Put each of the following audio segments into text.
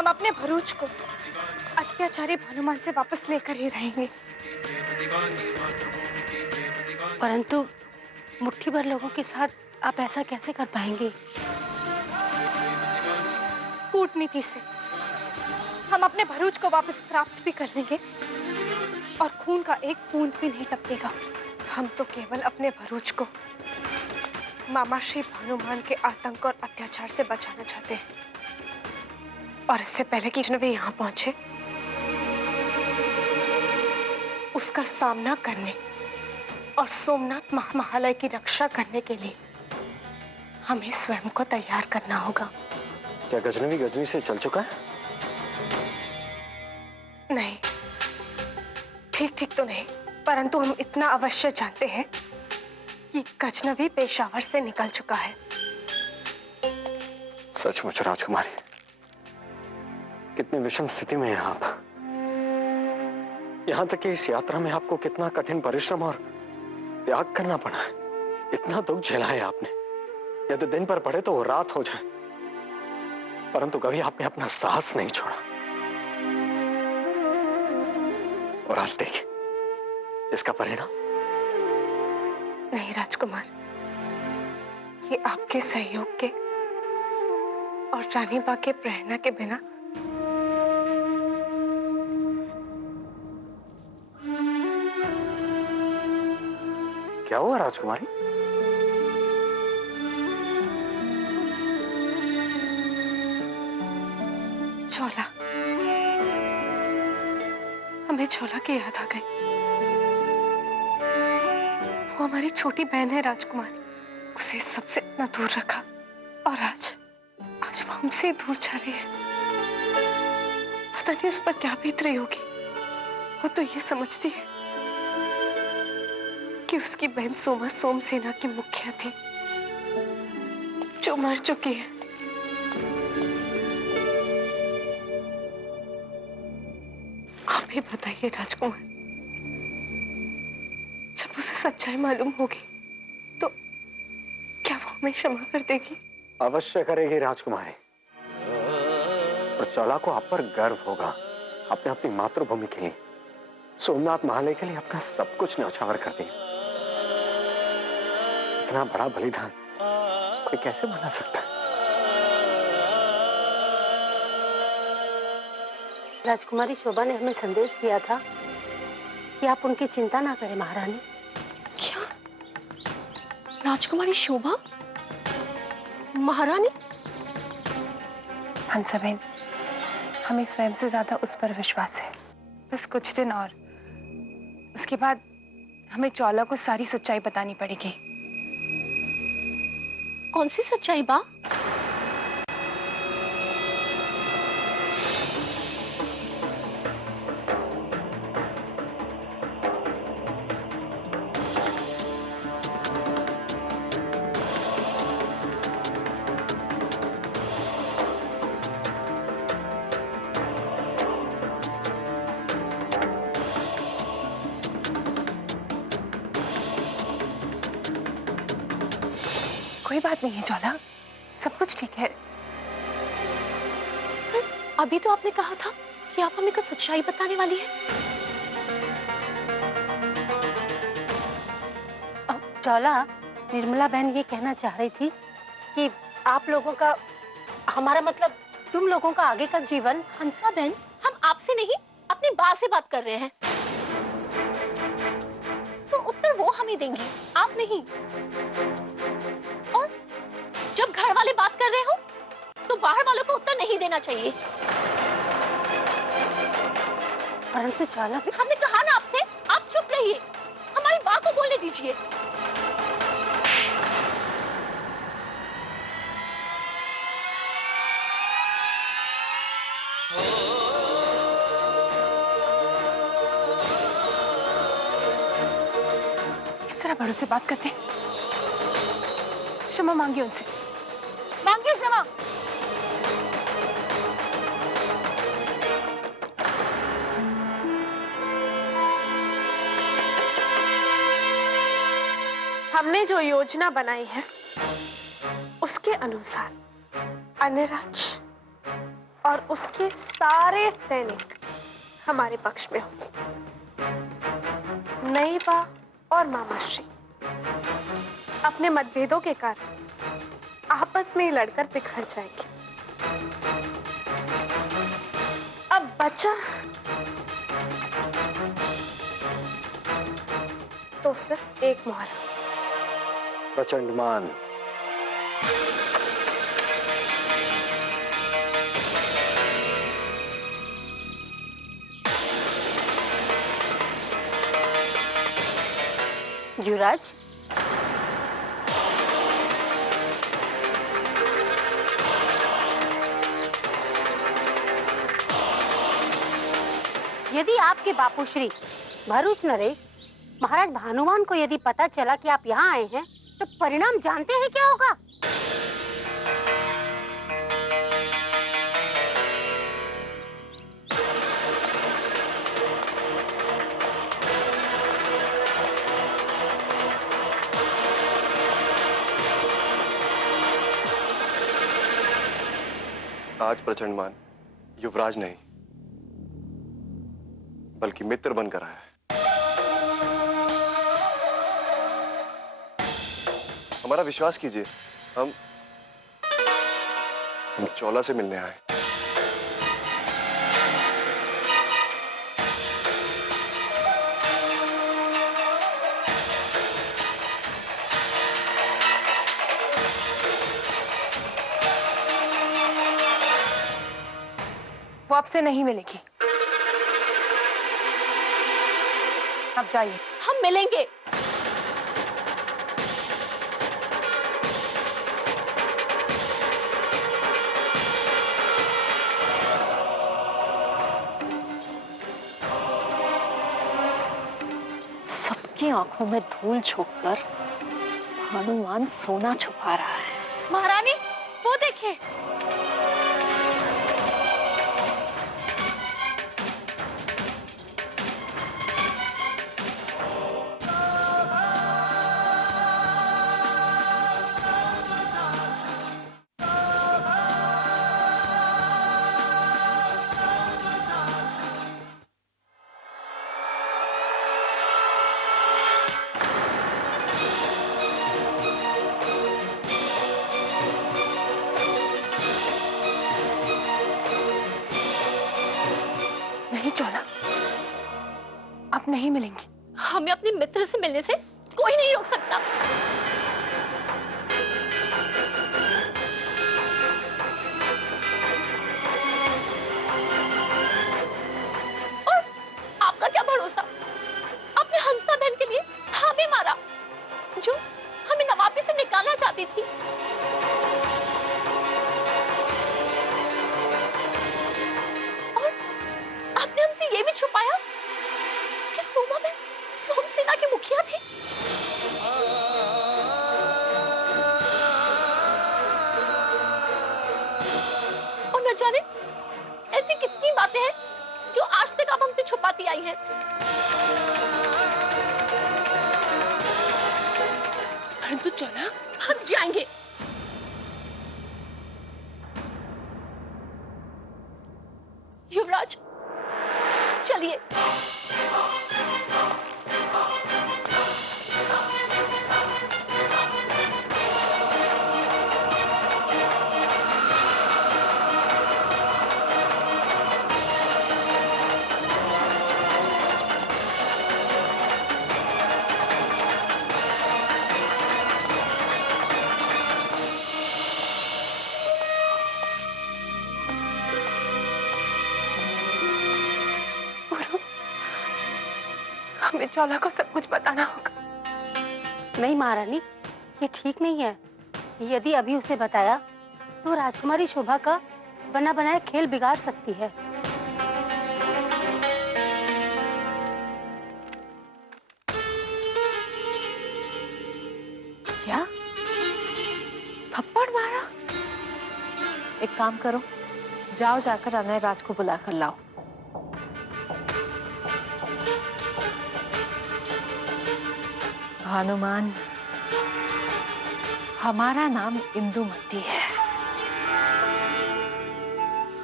हम अपने भरूच को अत्याचारी भानुमान से वापस लेकर ही रहेंगे। परंतु मुट्ठी भर लोगों के साथ आप ऐसा कैसे कर पाएंगे? कूटनीति से हम अपने भरूच को वापस प्राप्त भी कर लेंगे और खून का एक बूंद भी नहीं टपकेगा। हम तो केवल अपने भरूच को मामा श्री भानुमान के आतंक और अत्याचार से बचाना चाहते हैं। और इससे पहले कि वे यहाँ पहुंचे, उसका सामना करने और सोमनाथ महालय की रक्षा करने के लिए हमें स्वयं को तैयार करना होगा। क्या गजनवी गजनी से चल चुका है? नहीं, ठीक ठीक तो नहीं, परंतु हम इतना अवश्य जानते हैं कि गजनवी पेशावर से निकल चुका है। सचमुच राजकुमारी, कितनी विषम स्थिति में हैं आप। यहां तक कि इस यात्रा में आपको कितना कठिन परिश्रम और त्याग करना पड़ा है। इतना दुख झेला है आपने, यदि दिन पर पड़े तो वो रात हो जाए, परंतु कभी आपने अपना साहस नहीं छोड़ा। और आज देखिए इसका परिणाम। नहीं राजकुमार, ये आपके सहयोग के और रानीबा के प्रेरणा के बिना क्या हुआ राजकुमारी? चोला, हमें चोला की याद आ गई। वो हमारी छोटी बहन है राजकुमारी, उसे सबसे इतना दूर रखा और आज वो हमसे दूर जा रही है। पता नहीं उस पर क्या बीत रही होगी। वो तो ये समझती है कि उसकी बहन सोमा सोमसेना की मुखिया थी जो मर चुकी है। आप ही बताइए राजकुमार, जब उसे सच्चाई मालूम होगी तो क्या वो हमें क्षमा कर देगी? अवश्य करेगी राजकुमारी। और चोला को आप पर गर्व होगा। आपने अपनी मातृभूमि के लिए, सोमनाथ महालय के लिए अपना सब कुछ न्यौछावर कर दिया। इतना बड़ा बलिदान कोई कैसे बना सकता है? राजकुमारी शोभा ने हमें संदेश दिया था कि आप उनकी चिंता ना करें महारानी। क्या? राजकुमारी शोभा? महारानी? हंसा बहन, हमें स्वयं से ज्यादा उस पर विश्वास है। बस कुछ दिन और, उसके बाद हमें चोला को सारी सच्चाई बतानी पड़ेगी। कौन सी सच्चाई बा? कोई बात नहीं है चोला, सब कुछ ठीक है। अभी तो आपने कहा था कि आप हमें कुछ सच्चाई बताने वाली है। चोला, निर्मला बहन ये कहना चाह रही थी कि आप लोगों का, हमारा मतलब तुम लोगों का आगे का जीवन। हंसा बहन, हम आपसे नहीं अपनी बा से बात कर रहे हैं, तो उत्तर वो हमें देंगी, आप नहीं। और जब घर वाले बात कर रहे हो तो बाहर वालों को उत्तर नहीं देना चाहिए। परंतु चोला, हमने कहा ना आपसे, आप चुप रहिए, हमारी बा को बोलने दीजिए। इस तरह बड़ों से बात करते हैं। क्षमा मांगिए उनसे। मांगिए क्षमा। हमने जो योजना बनाई है उसके अनुसार अनिराज और उसके सारे सैनिक हमारे पक्ष में होंगे। नईबा और मामाश्री अपने मतभेदों के कारण आपस में ही लड़कर बिखर जाएंगे। अब बचा तो सिर्फ एक मुहर्रम। प्रचंडमान, युवराज, यदि आपके बापूश्री भरूच नरेश महाराज भानुमान को यदि पता चला कि आप यहाँ आए हैं, तो परिणाम जानते हैं क्या होगा? आज प्रचंडमान युवराज नहीं बल्कि मित्र बनकर आया है। हमारा विश्वास कीजिए, हम चौला से मिलने आए। वो आपसे नहीं मिलेगी। आप जाइए। हम मिलेंगे। सबकी आंखों में धूल झोंककर हनुमान सोना छुपा रहा है। महारानी, वो देखिए। नहीं चौला, आप नहीं मिलेंगी। हमें अपने मित्र से मिलने से कोई नहीं रोक सकता। और आपका क्या भरोसा? आपने हंसा बहन के लिए हमें मारा, जो हमें नवाबी से निकालना चाहती थी। और आपने हमसे ये भी छुपाया कि सोमा बहन सोमसेना की मुखिया थी। और न जाने ऐसी कितनी बातें हैं जो आज तक आप हमसे छुपाती आई हैं। परंतु चौला, हम जाएंगे। युवराज, चलिए। हमें चौला को सब कुछ बताना होगा। नहीं महारानी, ये ठीक नहीं है। यदि अभी उसे बताया तो राजकुमारी शोभा का बना बनाया खेल बिगाड़ सकती है। क्या? थप्पड़ मारा? एक काम करो, जाओ जाकर अनय राज को बुलाकर लाओ। हनुमान, हमारा नाम इंदुमती है।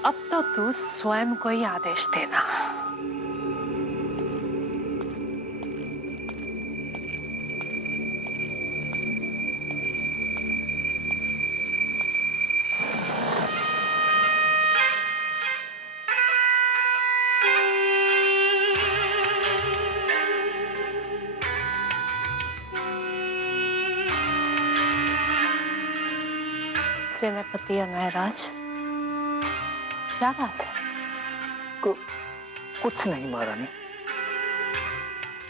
अब तो तो तू स्वयं को ही आदेश देना। सेनापति अनयराज, क्या बात है? कुछ नहीं महारानी।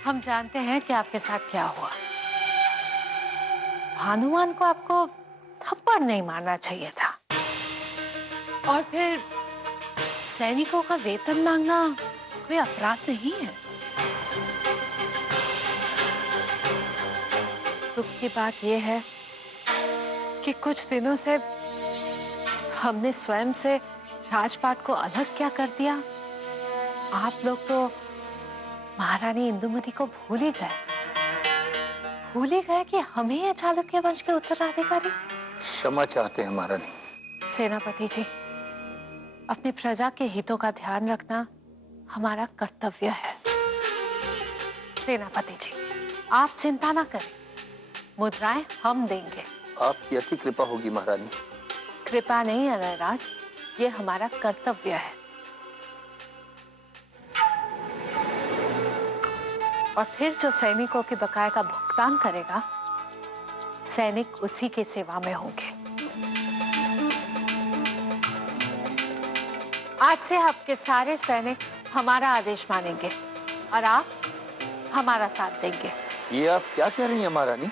हम जानते हैं कि आपके साथ क्या हुआ। भानुमान को आपको थप्पड़ नहीं मारना चाहिए था, और फिर सैनिकों का वेतन मांगना कोई अपराध नहीं है। दुख की बात यह है कि कुछ दिनों से हमने स्वयं से राजपाट को अलग क्या कर दिया। आप लोग तो महारानी इंदुमती को भूल ही गए कि हम ही हैं चालुक्य वंश के उत्तराधिकारी। क्षमा चाहते हैं महारानी। सेनापति जी, अपनी प्रजा के हितों का ध्यान रखना हमारा कर्तव्य है। सेनापति जी, आप चिंता ना करें, मुद्राएं हम देंगे। आपकी अति कृपा होगी महारानी। कृपा नहीं अनयराज, ये हमारा कर्तव्य है। और फिर जो सैनिकों के बकाये का भुगतान करेगा, सैनिक उसी के सेवा में होंगे। आज से आपके सारे सैनिक हमारा आदेश मानेंगे और आप हमारा साथ देंगे। ये आप क्या कह रही हैं महारानी?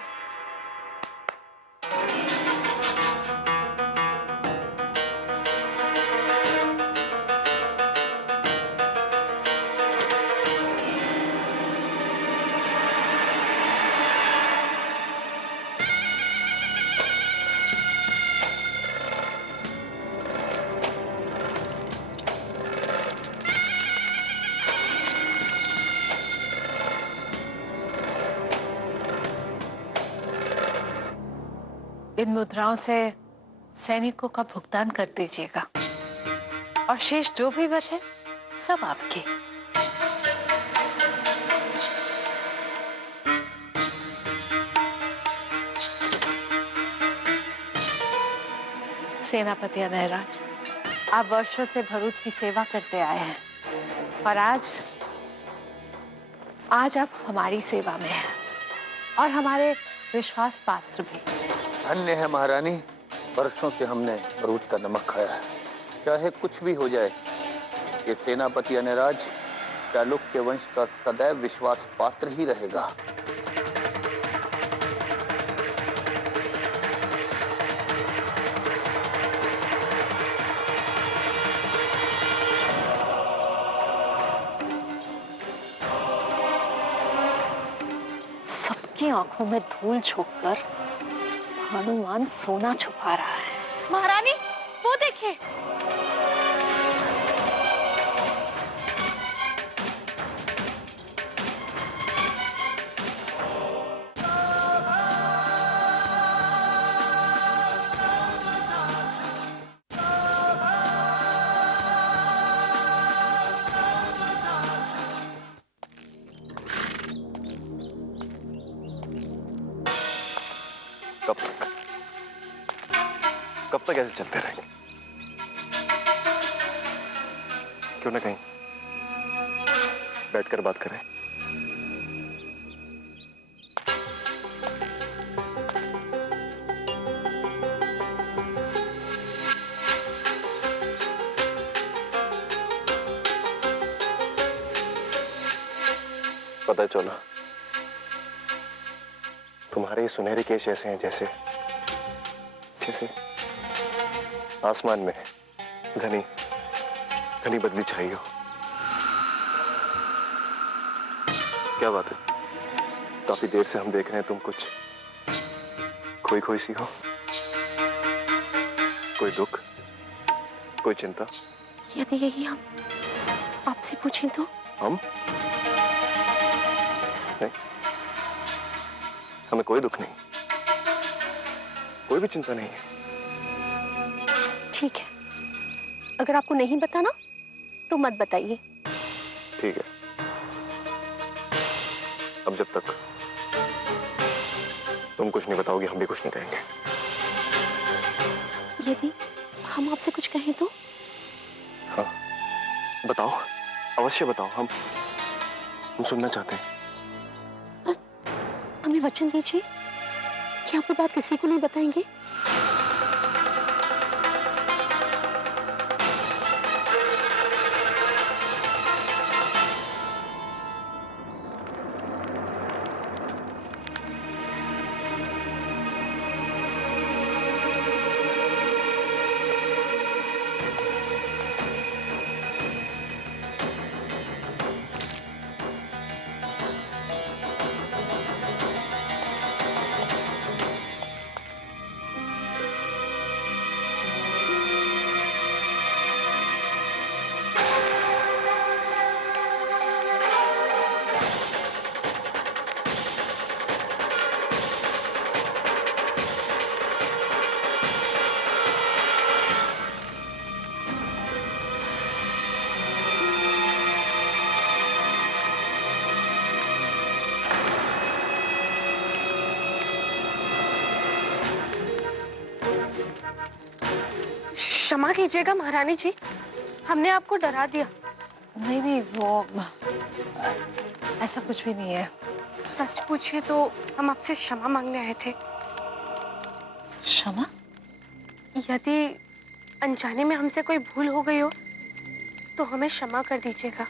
इन मुद्राओं से सैनिकों का भुगतान कर दीजिएगा, और शेष जो भी बचे सब आपकी। सेनापति अनयराज, आप वर्षों से भरूच की सेवा करते आए हैं, और आज आप हमारी सेवा में हैं और हमारे विश्वास पात्र भी। धन्य है महारानी, वर्षों से हमने भरूच का नमक खाया है। चाहे कुछ भी हो जाए, ये सेनापति अनयराज चालुक्य वंश का सदैव विश्वास पात्र ही रहेगा। सबकी आंखों में धूल झोंककर भानुमान सोना छुपा रहा है। महारानी, वो देखिए। कब तक ऐसे चलते रहेंगे? क्यों ना कहीं बैठकर बात करें? पता है चोला, तुम्हारे सुनहरे केश ऐसे हैं जैसे आसमान में घनी घनी बदली छाई हो। क्या बात है, काफी देर से हम देख रहे हैं तुम कुछ खोई सी हो। कोई दुख, कोई चिंता? यदि यही हम आपसे पूछें तो? हम नहीं, हमें कोई दुख नहीं, कोई भी चिंता नहीं है। ठीक है, अगर आपको नहीं बताना तो मत बताइए। ठीक है, अब जब तक तुम कुछ नहीं बताओगी हम भी कुछ नहीं कहेंगे। यदि हम आपसे कुछ कहें तो? हाँ बताओ, अवश्य बताओ, हम सुनना चाहते हैं। हमें वचन दीजिए कि आप वो बात किसी को नहीं बताएंगे। क्षमा कीजिएगा महारानी जी, हमने आपको डरा दिया। नहीं नहीं, वो ऐसा कुछ भी नहीं है। सच पूछिए तो हम आपसे क्षमा मांगने आए थे। क्षमा? यदि अनजाने में हमसे कोई भूल हो गई हो तो हमें क्षमा कर दीजिएगा।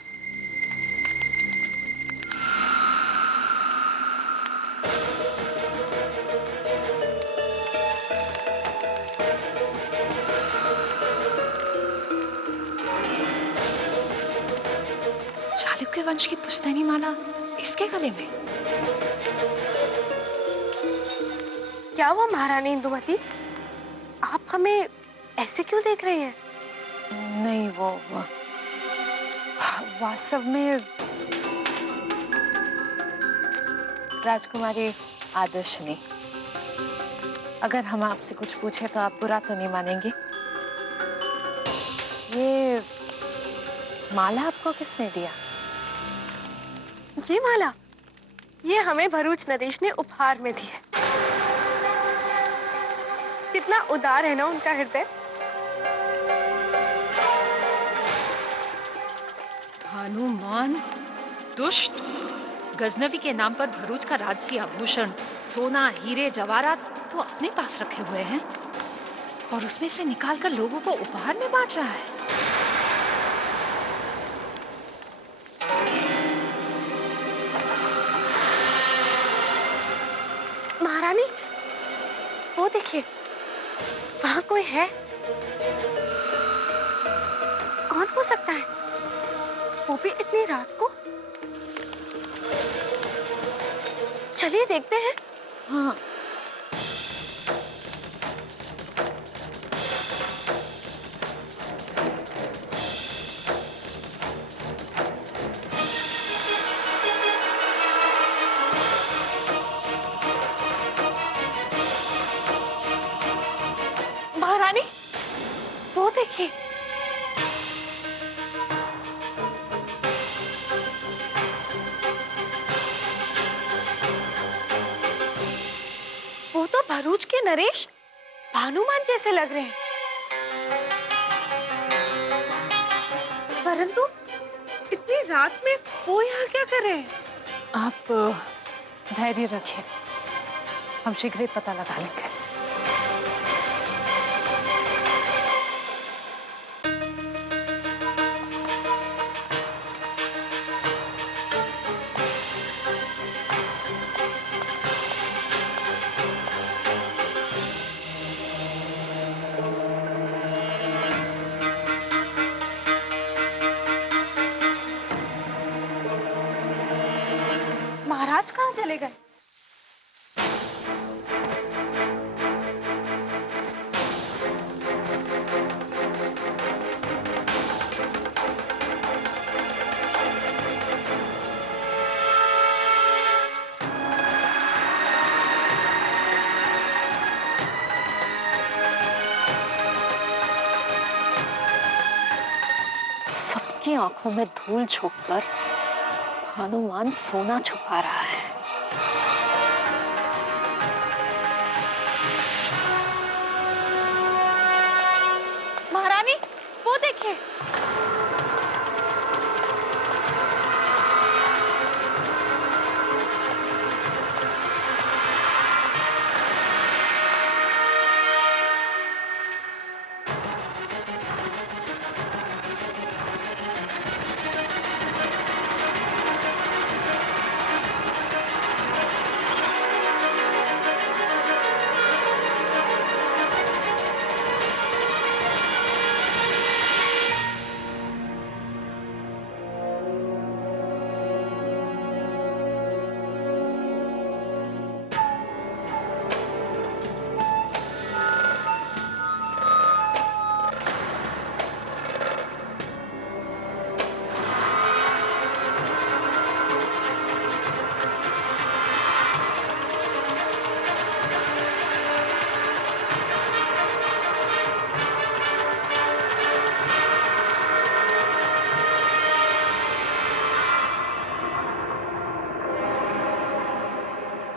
चालुक्य वंश की पुश्तैनी माला इसके गले में? क्या हुआ महारानी इंदुमती, आप हमें ऐसे क्यों देख रहे हैं? नहीं, वो वास्तव में राजकुमारी आदर्शनी, अगर हम आपसे कुछ पूछे तो आप बुरा तो नहीं मानेंगे? ये माला आपको किसने दिया? ये माला, ये हमें भरूच नरेश ने उपहार में दी है। कितना उदार है ना उनका हृदय। हनुमान दुष्ट, गजनवी के नाम पर भरूच का राजसी आभूषण, सोना, हीरे, जवाहरात तो अपने पास रखे हुए हैं और उसमें से निकालकर लोगों को उपहार में बांट रहा है। महारानी, वो देखिए, वहां कोई है। कौन हो सकता है, वो भी इतनी रात को? चलिए देखते हैं। हाँ, महारानी, वो देखिए, वो तो भरूच के नरेश भानुमान जैसे लग रहे हैं। परंतु इतनी रात में वो यहाँ क्या कर रहे हैं? आप धैर्य रखिए, हम शीघ्र ही पता लगा लेंगे। महाराज कहाँ चले गए? अपनी आंखों में धूल झोंककर भानुमान सोना छुपा रहा है। महारानी, वो देखिए।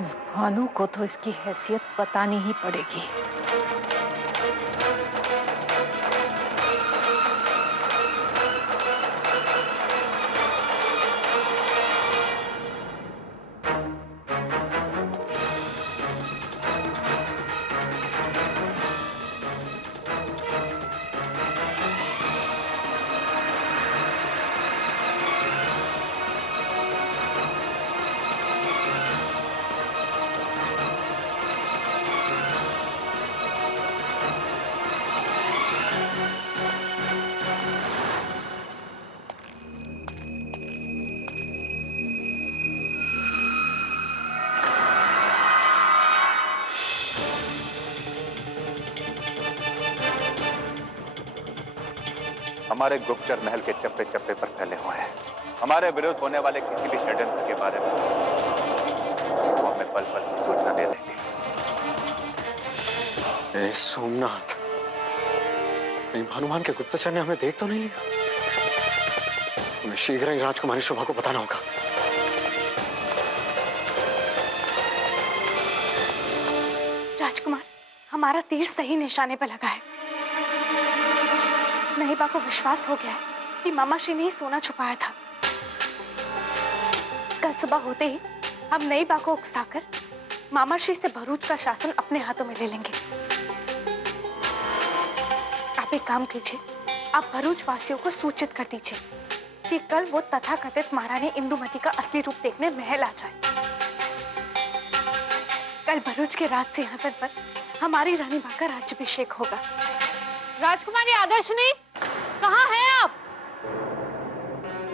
इस भानु को तो इसकी हैसियत बतानी ही पड़ेगी। हमारे गुप्तचर महल के चप्पे चप्पे पर फैले हुए हैं। हमारे विरुद्ध होने वाले किसी भी षड्यंत्र के बारे में वो हमें पल पल की सूचना दे देंगे। ए सोमनाथ, कहीं भानुमान के गुप्तचर ने हमें देख तो नहीं लिया? उन्हें शीघ्र ही राजकुमारी शोभा को बताना होगा। राजकुमार, हमारा तीर सही निशाने पर लगा है। नहीबा को विश्वास हो गया है कि मामाश्री ने ही सोना छुपाया था। कल सुबह होते ही हम नहीबा को उकसाकर मामाश्री से भरूच का शासन अपने हाथों में ले लेंगे। आप एक काम कीजिए, आप भरूच वासियों को सूचित कर दीजिए कि कल वो तथाकथित महारानी इंदुमती का असली रूप देखने महल आ जाए। कल भरूच के राज सिंहासन पर हमारी रानी मां का राज्याभिषेक होगा। राजकुमारी आदर्शनी, कहाँ हैं आप?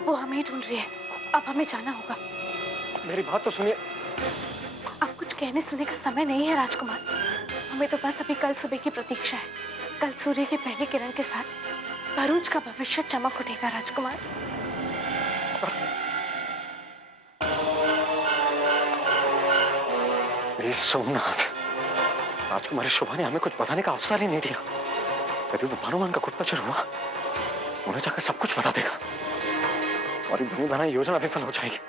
वो हमें ही ढूंढ रही है। अब हमें जाना होगा। मेरी बात तो सुनिए। अब कुछ कहने सुनने का समय नहीं है राजकुमार। हमें तो बस अभी कल सुबह की प्रतीक्षा है। कल सूर्य की पहली किरण के साथ भरूच का भविष्य चमक उठेगा राजकुमार। सोमनाथ, राजकुमारी शोभा ने हमें कुछ बताने का अवसर ही नहीं दिया। यदि वो भानुमान का गुप्तचर हुआ, उन्हें जाकर सब कुछ बता देगा और ये बनी बनाई योजना विफल हो जाएगी।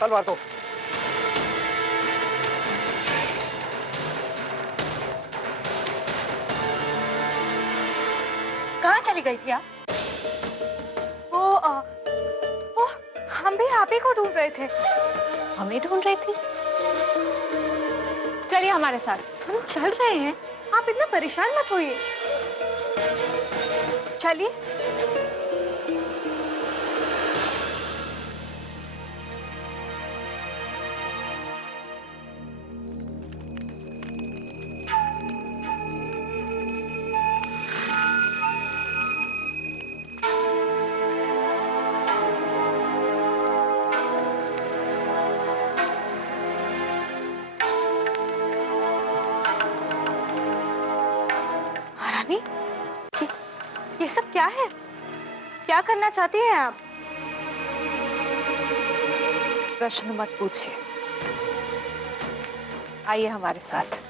तलवार दो। कहाँ चली गई थी आप? वो गजनवी को ढूंढ रहे थे। हमें ढूंढ रही थी? चलिए हमारे साथ। हम चल रहे हैं, आप इतना परेशान मत होइए। चलिए। महारानी, ये सब क्या है? क्या करना चाहती हैं आप? प्रश्न मत पूछिए, आइए हमारे साथ।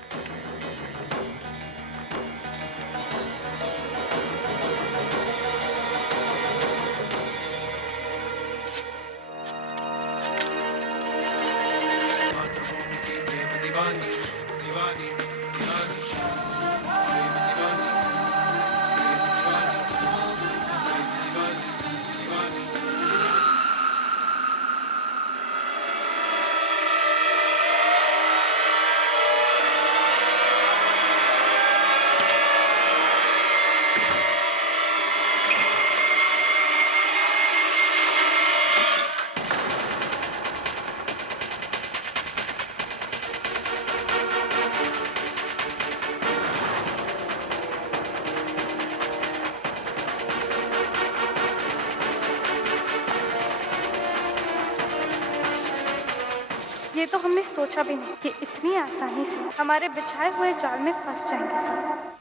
ये तो हमने सोचा भी नहीं कि इतनी आसानी से हमारे बिछाए हुए जाल में फंस जाएंगे सब।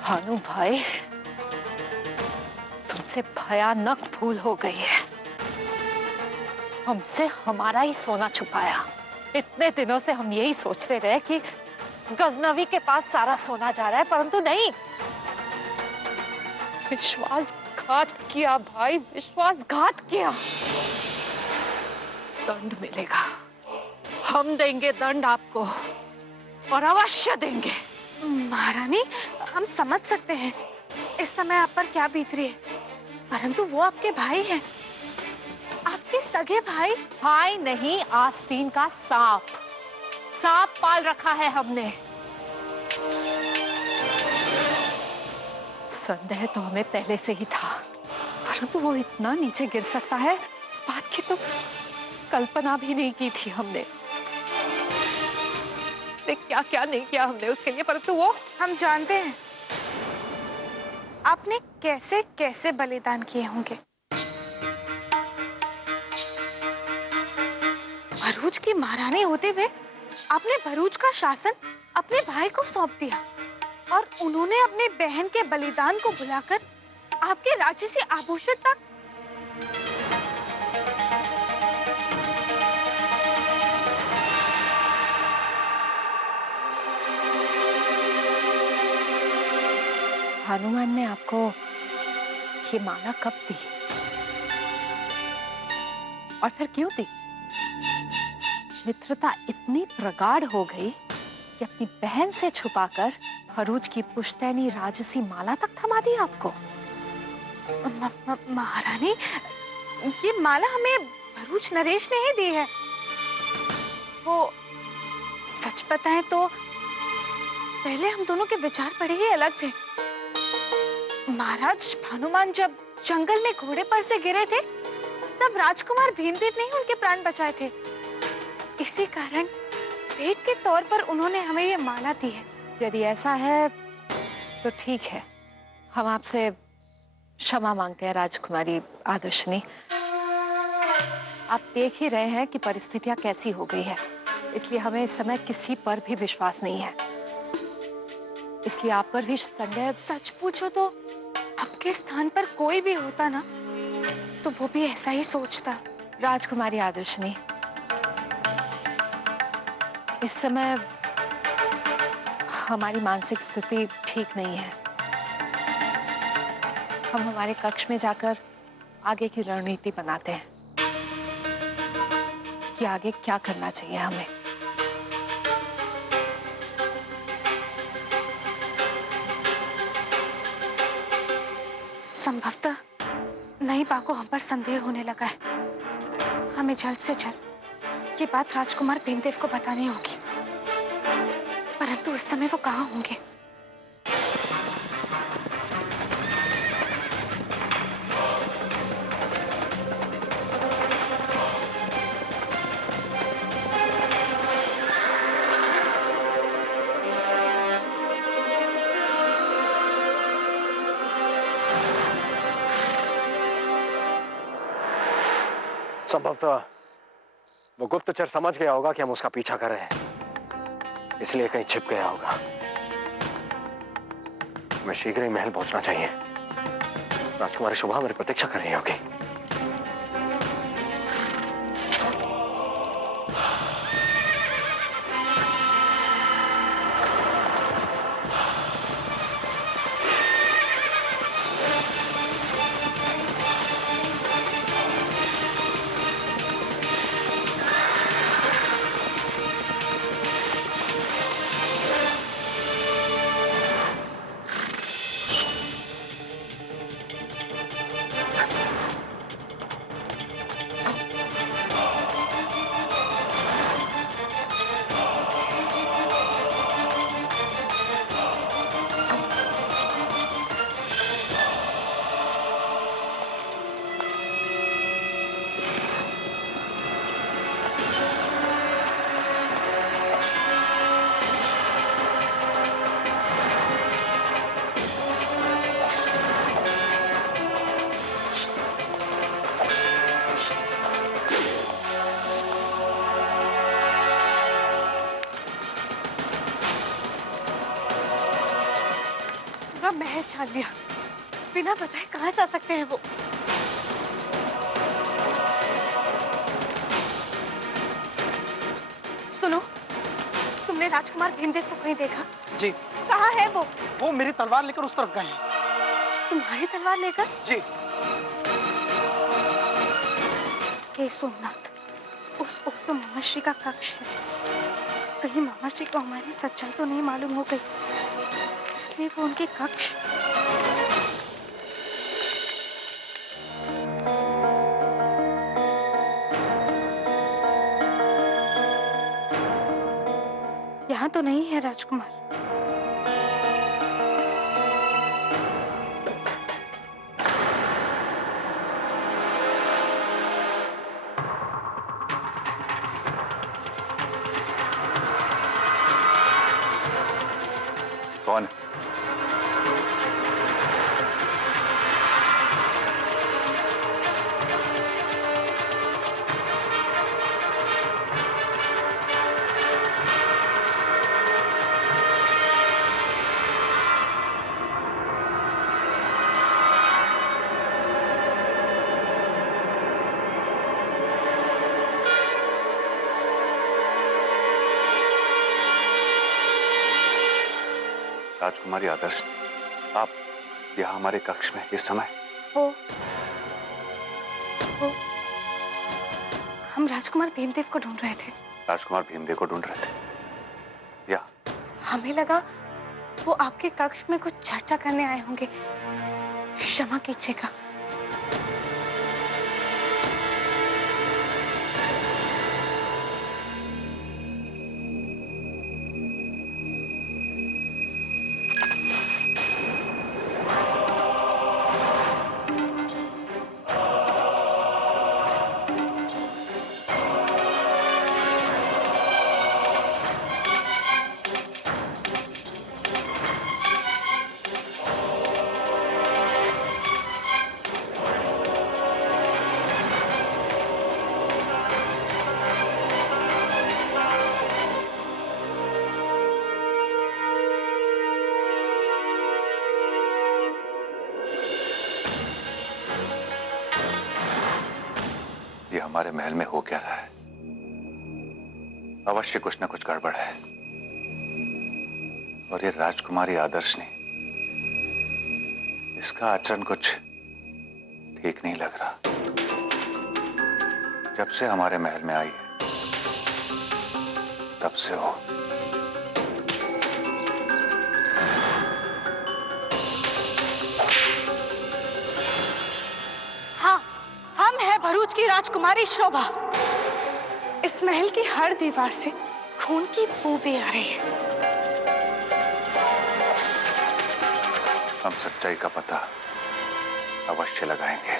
भानु भाई, तुमसे भयानक भूल हो गई है। हमसे हमारा ही सोना छुपाया। इतने दिनों से हम यही सोचते रहे कि गजनवी के पास सारा सोना जा रहा है, परंतु नहीं। विश्वासघात किया भाई, विश्वासघात किया। दंड मिलेगा, हम देंगे दंड आपको, और अवश्य देंगे। महारानी, हम समझ सकते हैं इस समय आप पर क्या बीत रही है, परंतु वो आपके भाई हैं, आपके सगे भाई। भाई नहीं, आस्तीन का सांप। सांप पाल रखा है हमने। संदेह तो हमें पहले से ही था, परंतु वो इतना नीचे गिर सकता है, इस बात की तो कल्पना भी नहीं की थी हमने। क्या क्या नहीं किया हमने उसके लिए, परंतु वो हम जानते हैं आपने कैसे कैसे बलिदान किए होंगे। भरूच की महारानी होते हुए आपने भरूच का शासन अपने भाई को सौंप दिया, और उन्होंने अपने बहन के बलिदान को बुलाकर आपके राजसी आभूषण तक। हनुमान ने आपको ये माला कब दी, और फिर क्यों दी? मित्रता इतनी प्रगाढ़ हो गई कि अपनी बहन से छुपाकर भरूच की पुश्तैनी राजसी माला तक थमा दी आपको। महारानी, ये माला हमें भरूच नरेश ने ही दी है। वो सच बताएं तो पहले हम दोनों के विचार बड़े ही अलग थे। महाराज भानुमान जब जंगल में घोड़े पर से गिरे थे, तब राजकुमार भीमदेव ने ही उनके प्राण बचाए थे। इसी कारण भेंट के तौर पर उन्होंने हमें ये माला दी है। यदि ऐसा है तो ठीक है, हम आपसे क्षमा मांगते हैं राजकुमारी आदर्शनी। आप देख ही रहे हैं कि परिस्थितियां कैसी हो गई है, इसलिए हमें इस समय किसी पर भी विश्वास नहीं है, इसलिए आप पर भी संदेह। सच पूछो तो आपके स्थान पर कोई भी होता ना, तो वो भी ऐसा ही सोचता। राजकुमारी आदर्शनी, इस समय हमारी मानसिक स्थिति ठीक नहीं है। हम हमारे कक्ष में जाकर आगे की रणनीति बनाते हैं कि आगे क्या करना चाहिए हमें। संभवतः नई बा को हम पर संदेह होने लगा है। हमें जल्द से जल्द ये बात राजकुमार भीमदेव को बतानी होगी, परंतु उस समय वो कहाँ होंगे? संभवतः वो गुप्तचर समझ गया होगा कि हम उसका पीछा कर रहे हैं, इसलिए कहीं छिप गया होगा। मैं शीघ्र ही महल पहुंचना चाहिए। राजकुमारी शोभा मेरी प्रतीक्षा कर रही होगी। महल छान लिया, बिना बताए कहाँ जा सकते हैं वो? सुनो, तुमने राजकुमार भीमदेव को कहीं देखा? जी। कहाँ है वो? वो मेरी तलवार लेकर उस तरफ गए हैं। तुम्हारी तलवार लेकर? जी। हे सोमनाथ, उस ओर तो मामाश्री का कक्ष है। कहीं मामाश्री को हमारी सच्चाई तो नहीं मालूम हो गई, इसलिए वो उनके कक्ष। यहाँ तो नहीं है राजकुमार। कौन? राजकुमारी आदर्श, आप यहाँ हमारे कक्ष में इस समय? वो हम राजकुमार भीमदेव को ढूंढ रहे थे। राजकुमार भीमदेव को ढूंढ रहे थे या? हमें लगा वो आपके कक्ष में कुछ चर्चा करने आए होंगे। क्षमा कीजिएगा। ये हमारे महल में हो क्या रहा है? अवश्य कुछ न कुछ गड़बड़ है और ये राजकुमारी आदर्श ने, इसका आचरण कुछ ठीक नहीं लग रहा। जब से हमारे महल में आई है तब से हो। हाँ, हम हैं भरूच की राजकुमारी शोभा। इस महल की हर दीवार से खून की बू भी आ रही है। हम सच्चाई का पता अवश्य लगाएंगे।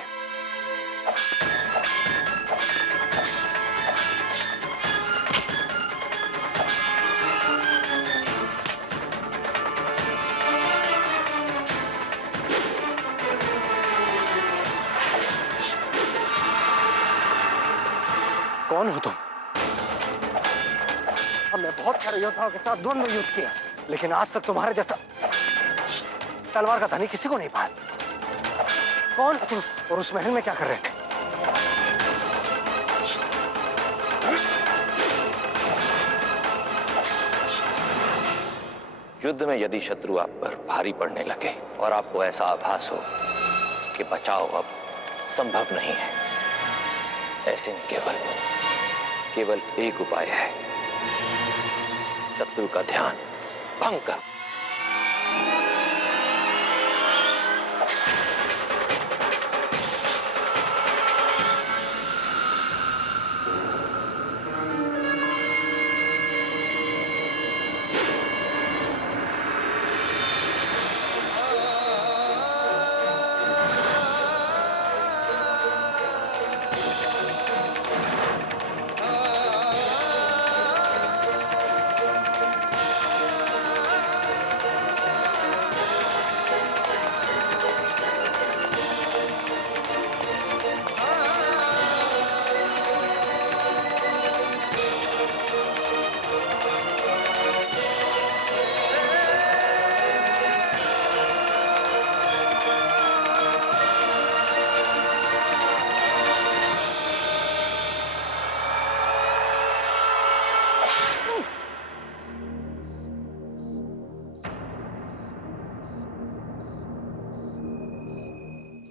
कौन हो तुम? हमने बहुत सारे योद्धाओं के साथ द्वंद्व युद्ध किया, लेकिन आज तक तुम्हारे जैसा तलवार का धनी किसी को नहीं पाया। कौन हो तुम और उस महल में क्या कर रहे थे? युद्ध में यदि शत्रु आप पर भारी पड़ने लगे और आपको ऐसा आभास हो कि बचाव अब संभव नहीं है, ऐसे में केवल एक उपाय है, शत्रु का ध्यान भंग कर।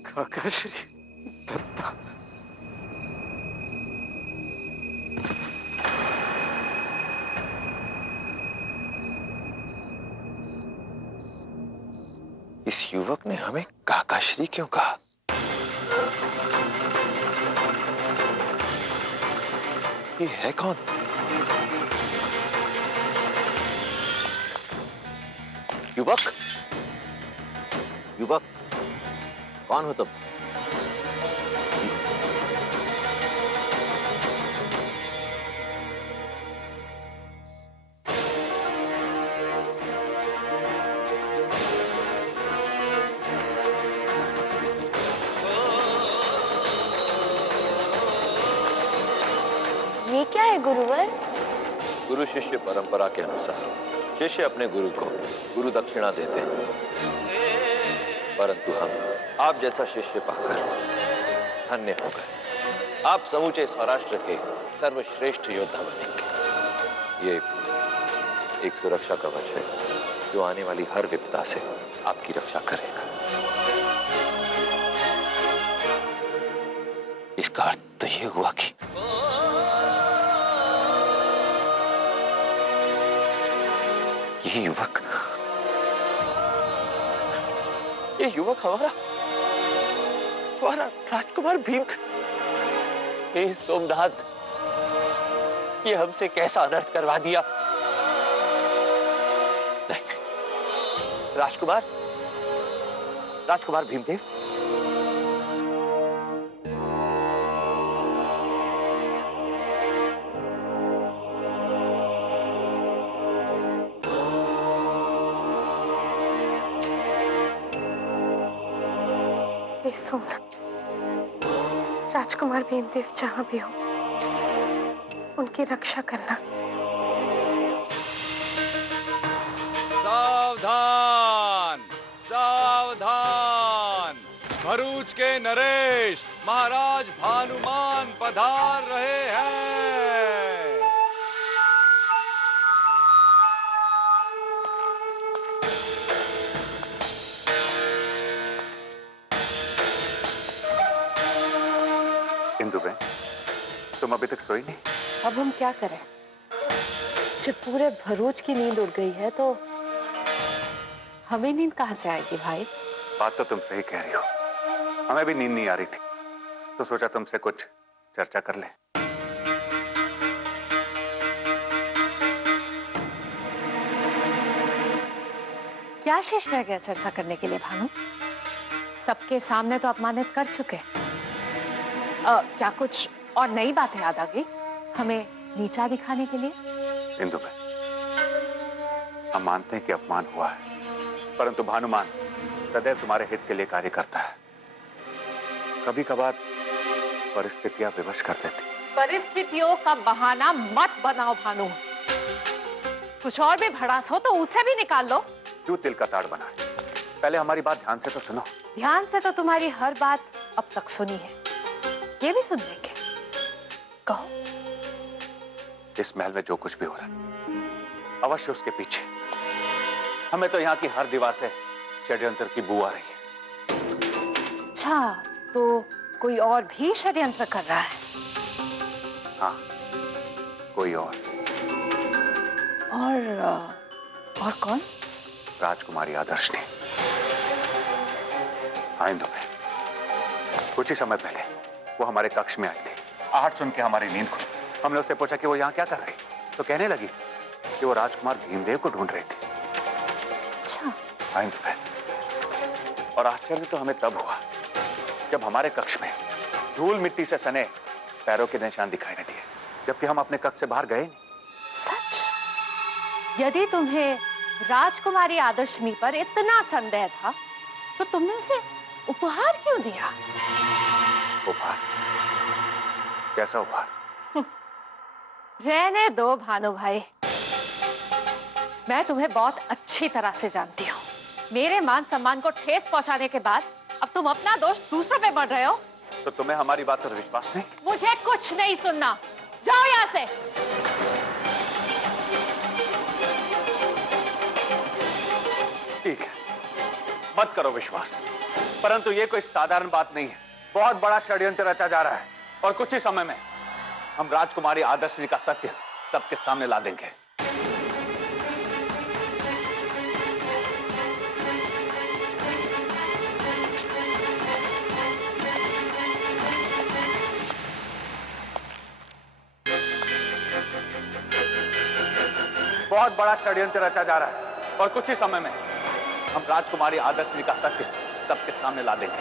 काका श्री दत्ता, इस युवक ने हमें काकाश्री क्यों कहा? ये है कौन? युवक, युवक कौन हो तुम? ये क्या है गुरुवर? गुरु शिष्य परंपरा के अनुसार शिष्य अपने गुरु को गुरु दक्षिणा देते हैं, परंतु हम आप जैसा शिष्य पाकर धन्य हो गए। आप समूचे सौराष्ट्र के सर्वश्रेष्ठ योद्धा बनेंगे। ये एक सुरक्षा कवच है जो आने वाली हर विपदा से आपकी रक्षा करेगा। इसका अर्थ तो ये हुआ कि ये युवक हमारा राजकुमार भीम था। हे सोमनाथ, ये हमसे कैसा अनर्थ करवा दिया। नहीं, राजकुमार भीमदेव, सोमनाथ, राजकुमार भीमदेव जहां भी हो, उनकी रक्षा करना। सावधान, सावधान! भरूच के नरेश महाराज भानुमान पधार रहे हैं। इंदुबेन, तुम अभी तक सोई नहीं? अब हम क्या करें? जब पूरे भरूच की नींद उड़ गई है तो हमें नींद कहाँ से आएगी भाई? बात तो तुम सही कह रही हो, हमें भी नींद नहीं आ रही थी, तो सोचा तुमसे कुछ चर्चा कर ले। क्या शेष रह गया चर्चा करने के लिए भानु? सबके सामने तो अपमानित कर चुके। क्या कुछ और नई बातें याद आ गई हमें नीचा दिखाने के लिए? इंदु बहन, हम मानते हैं कि अपमान हुआ है, परंतु भानुमान सदैव तुम्हारे हित के लिए कार्य करता है। कभी कभार परिस्थितियां विवश कर देती। परिस्थितियों का बहाना मत बनाओ भानु। कुछ और भी भड़ास हो तो उसे भी निकाल लो। क्यों तिल का ताड़ बना? पहले हमारी बात ध्यान से तो सुनो। ध्यान से तो तुम्हारी हर बात अब तक सुनी है, ये भी सुन लेंगे। कहो। इस महल में जो कुछ भी हो रहा है अवश्य उसके पीछे। हमें तो यहाँ की हर दीवार से षड्यंत्र की बू आ रही है। अच्छा, तो कोई और भी षड्यंत्र कर रहा है? हाँ, कोई और कौन? राजकुमारी आदर्शनी। आइंदो में कुछ ही समय पहले वो हमारे कक्ष में आई थी। आहट सुन के हमारी नींद खुली। हमने उससे पूछा कि वो यहाँ क्या कर रही, तो कहने लगी कि वो राजकुमार भीमदेव को ढूंढ रही थी। अच्छा। आइंदो में, और आश्चर्य तो हमें तब हुआ जब हमारे कक्ष में धूल मिट्टी से सने पैरों के निशान दिखाई न दिए, जबकि हम अपने कक्ष से बाहर गए नहीं। सच? यदि तुम्हें राजकुमारी आदर्शनी पर इतना संदेह था तो तुमने उसे उपहार क्यों दिया? उपहार? कैसा उपहार? रहने दो भानु भाई, मैं तुम्हें बहुत अच्छी तरह से जानती हूँ। मेरे मान सम्मान को ठेस पहुंचाने के बाद अब तुम अपना दोष दूसरों पे बढ़ रहे हो। तो तुम्हें हमारी बात पर विश्वास नहीं? मुझे कुछ नहीं सुनना, जाओ यहाँ से। ठीक है, मत करो विश्वास, परंतु ये कोई साधारण बात नहीं है। बहुत बड़ा षड्यंत्र रचा जा रहा है और कुछ ही समय में हम राजकुमारी आदर्शनी का सत्य सबके सामने ला देंगे। बहुत बड़ा षड्यंत्र रचा जा रहा है और कुछ ही समय में हम राजकुमारी आदर्शनी का सत्य सबके सामने ला देंगे।